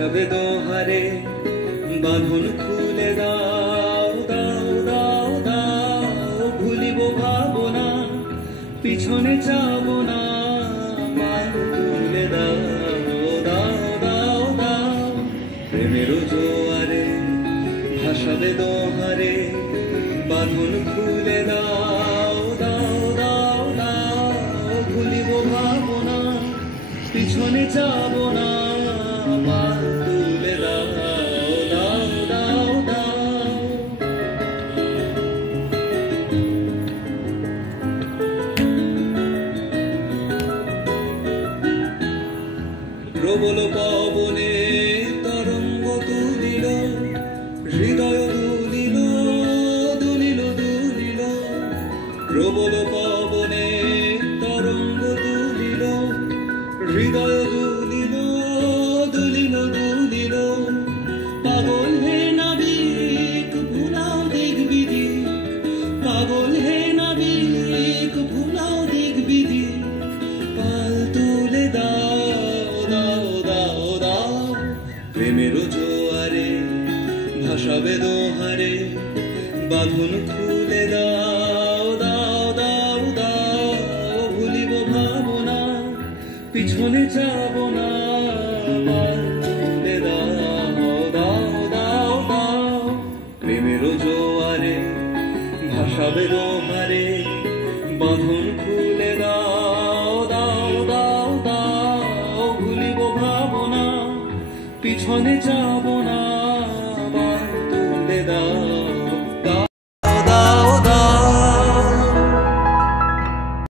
ভাসাবে দোহারে বাঁধন খুলে দাও দাও দাও দাও ভুলিব ভাবনা পিছনে যাব না পাল তুলে দাও দাও দাও দাও প্রেমের জোয়ারে ভাসাবে দোহারে বাঁধন খুলে দাও দাও দাও দাও ভুলিব ভাবনা পিছনে যাব না পাল তুলে দাও দাও দাও দাও প্রবল পবনে তরঙ্গ তুলিল হৃদয় দুলিল দুলিল দুলিল প্রবল পবনে তরঙ্গ তুলিল হৃদয় দুলিল দুলিল দুলিল পাগল হে নাবিক ভুলাও দিক বিদিক পাগল হে নাবিক ভুলাও দিক বিদিক পাল তুলে দাও দাও দাও দাও প্রেমের জোয়ারে ভাসাবে দোহারে বাঁধন খুলে দাও দাও দাও দাও ভুলিব ভাবনা পিছনে যাব না পাল তুলে দাও দাও দাও দাও প্রেমের জোয়ারে ভাসাবে দোহারে বাঁধন খুলে দাও দাও দাও দাও ভুলিব ভাবনা পিছনে যাব না